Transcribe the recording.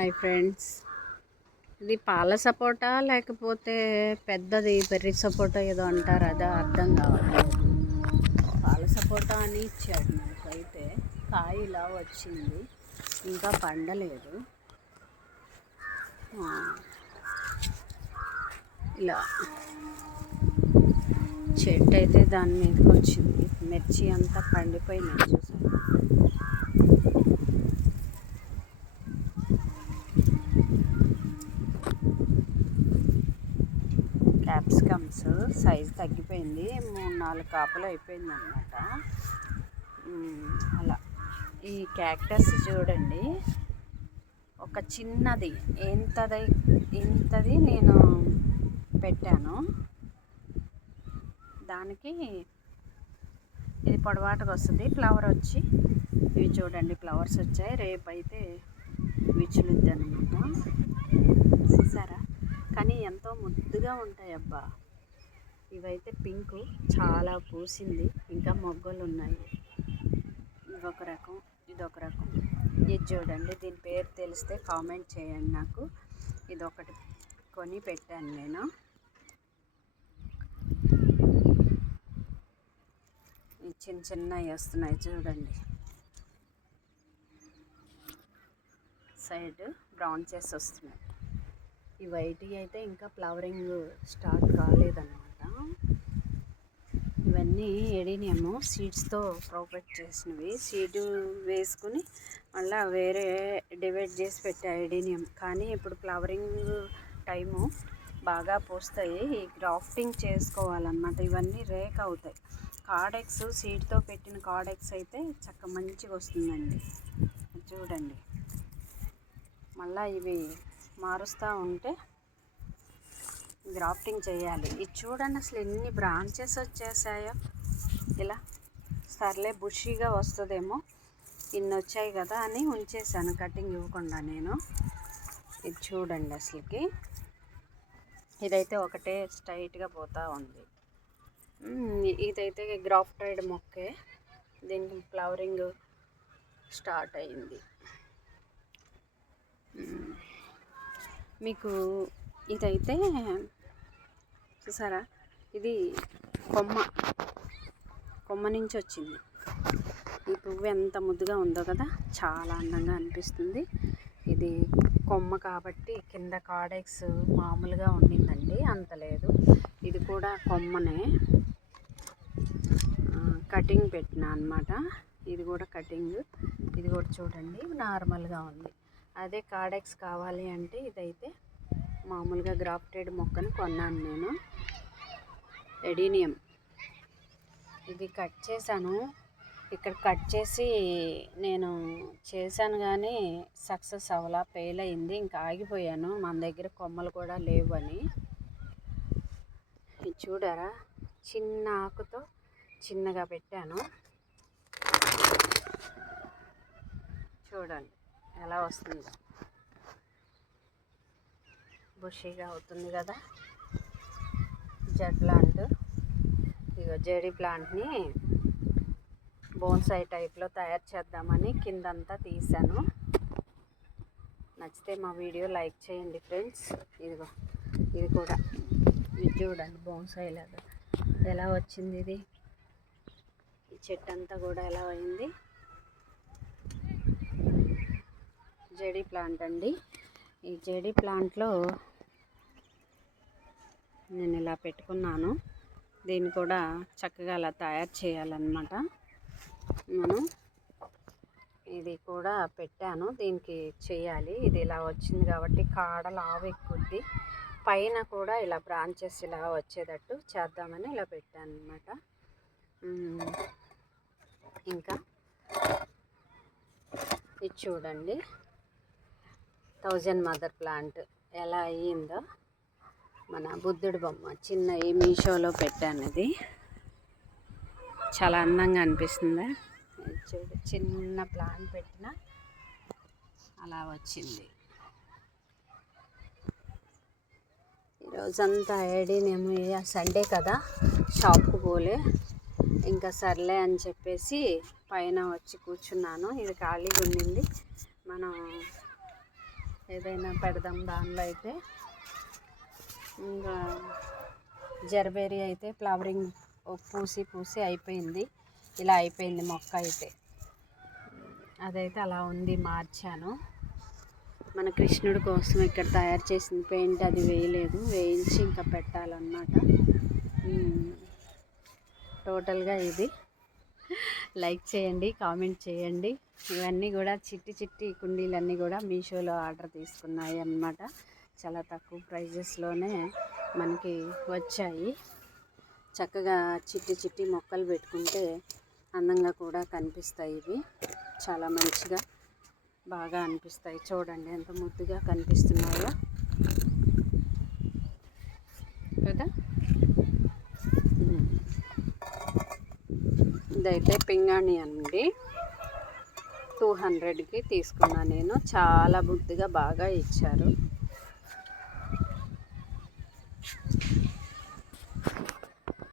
Hi friends, ఇది పాల సపోటా లేకపోతే పెద్దది బెర్రీ సపోటా ఏదో అంటారు, అదా అర్థం కావట్లేదు. పాల సపోటా అని ఇచ్చాడు నాకైతే. కాయ ఇలా వచ్చింది, ఇంకా పండలేదు. ఇలా చెట్టు అయితే దాని మీదకి వచ్చింది. మిర్చి అంతా పండిపోయినాయి చూసాను. క్యాప్సికమ్స్ సైజు తగ్గిపోయింది, 3-4 కాపులు అయిపోయింది అన్నమాట. అలా ఈ క్యాక్టస్ చూడండి, ఒక చిన్నది ఇంతది నేను పెట్టాను. దానికి ఇది పొడవాటుగా వస్తుంది. ఫ్లవర్ వచ్చి ఇవి చూడండి, ఫ్లవర్స్ వచ్చాయి. రేపైతే విచ్చులుద్ది అనమాట. చూసారా, కానీ ఎంతో ముద్దుగా ఉంటాయి అబ్బా. ఇవైతే పింక్ చాలా పూసింది, ఇంకా మొగ్గలు ఉన్నాయి. ఇదొక రకం, ఇదొక రకం. ఇది చూడండి, దీని పేరు తెలిస్తే కామెంట్ చేయండి నాకు. ఇదొకటి కొని పెట్టాను నేను. చిన్న చిన్నవి వస్తున్నాయి చూడండి, సైడ్ బ్రాంచెస్ వస్తున్నాయి. ఈ వైట్ అయితే ఇంకా ఫ్లవరింగ్ స్టార్ట్ కాలేదన్నమాట. ఇవన్నీ ఎడీనియము సీడ్స్తో ప్రొపేట్ చేసినవి. సీడ్ వేసుకుని మళ్ళీ వేరే డివైడ్ చేసి పెట్టా ఎడీనియం. కానీ ఇప్పుడు ఫ్లవరింగ్ టైము, బాగా పూస్తాయి. ఈ గ్రాఫ్టింగ్ చేసుకోవాలన్నమాట. ఇవన్నీ రేక్ అవుతాయి. కార్డెక్స్ సీడ్తో పెట్టిన కార్డెక్స్ అయితే చక్క మంచిగా వస్తుందండి. చూడండి, మళ్ళీ ఇవి మారుస్తూ ఉంటే గ్రాఫ్టింగ్ చేయాలి. ఇది చూడండి, అసలు ఎన్ని బ్రాంచెస్ వచ్చేసాయో. ఇలా సర్లే బుషీగా వస్తుందేమో, ఇన్ని వచ్చాయి కదా అని ఉంచేసాను కటింగ్ ఇవ్వకుండా నేను. ఇది చూడండి, అసలుకి ఇదైతే ఒకటే స్ట్రైట్గా పోతూ ఉంది. ఇదైతే గ్రాఫ్టెడ్ మొక్కే, దీనికి ఫ్లవరింగ్ స్టార్ట్ అయింది. మీకు ఇదైతే చూసారా, ఇది కొమ్మ నుంచి వచ్చింది. ఈ పువ్వు ఎంత ముద్దుగా ఉందో కదా, చాలా అందంగా అనిపిస్తుంది. ఇది కొమ్మ కాబట్టి కింద కార్డెక్స్ మామూలుగా ఉండిందండి, అంత లేదు. ఇది కూడా కొమ్మనే, కటింగ్ పెట్టిన అన్నమాట. ఇది కూడా కటింగ్. ఇది కూడా చూడండి నార్మల్గా ఉంది. అదే కార్డెక్స్ కావాలి అంటే ఇదైతే మామూలుగా గ్రాఫ్టెడ్ మొక్కను కొన్నాను నేను, ఎడీనియం. ఇది కట్ చేశాను. ఇక్కడ కట్ చేసి నేను చేశాను కానీ సక్సెస్ అవ్వలా, ఫెయిల్ అయింది. ఇంకా ఆగిపోయాను, మన దగ్గర కొమ్మలు కూడా లేవు అని. ఇది చూడారా, చిన్న ఆకుతో చిన్నగా పెట్టాను. చూడండి ఎలా వస్తుందో, బుషీగా అవుతుంది కదా. జెడ్ ప్లాంట్, ఇగో జెడీ ప్లాంట్ని బోన్సాయి టైప్లో తయారు చేద్దామని కిందంతా తీసాను. నచ్చితే మా వీడియో లైక్ చేయండి ఫ్రెండ్స్. ఇదిగో ఇది కూడా, ఇది చూడండి బోన్సాయి లాగా ఎలా వచ్చింది. ఇది ఈ చెట్టు అంతా కూడా ఎలా అయింది. జెడీ ప్లాంట్ అండి. ఈ జెడీ ప్లాంట్లో నేను ఇలా పెట్టుకున్నాను. దీన్ని కూడా చక్కగా అలా తయారు చేయాలన్నమాట మనం. ఇది కూడా పెట్టాను, దీనికి చేయాలి. ఇది ఇలా వచ్చింది కాబట్టి కాడ లావు ఎక్కుద్ది. పైన కూడా ఇలా బ్రాంచెస్ ఇలా వచ్చేటట్టు చేద్దామని ఇలా పెట్టాను అన్నమాట. ఇంకా ఇది చూడండి, 1000 మదర్ ప్లాంట్ ఎలా అయ్యిందో. మన బుద్ధుడి బొమ్మ చిన్న ఈ మీషోలో పెట్టాను. ఇది చాలా అందంగా అనిపిస్తుందా. చూడు, చిన్న ప్లాంట్ పెట్టిన అలా వచ్చింది. ఈరోజంతా ఐడినేమో సండే కదా, షాప్కు పోలే. ఇంకా సర్లే అని చెప్పేసి పైన వచ్చి కూర్చున్నాను. ఇది ఖాళీగా ఉండింది. మనం ఏదైనా పెడదాం దానిలో అయితే. ఇంకా జర్బేరీ అయితే ఫ్లవరింగ్ పూసి అయిపోయింది. ఇలా అయిపోయింది మొక్క అయితే. అదైతే అలా ఉంది, మార్చాను. మన కృష్ణుడి కోసం ఇక్కడ తయారు చేసిన పెయింట్ అది వేయలేదు, వేయించి ఇంకా పెట్టాలన్నమాట. టోటల్గా ఇది. లైక్ చేయండి, కామెంట్ చేయండి. ఇవన్నీ కూడా చిట్టి కుండీలన్నీ కూడా మీషోలో ఆర్డర్ తీసుకున్నాయి అన్నమాట. చాలా తక్కువ ప్రైజెస్లోనే మనకి వచ్చాయి. చక్కగా చిట్టి మొక్కలు పెట్టుకుంటే అందంగా కూడా కనిపిస్తాయి. ఇవి చాలా మంచిగా బాగా అనిపిస్తాయి. చూడండి ఎంత ముద్దుగా కనిపిస్తున్నాయో కదా. ఇదైతే పింగాణి అండి, 200కి తీసుకున్నాను నేను. చాలా ముద్దుగా బాగా ఇచ్చారు.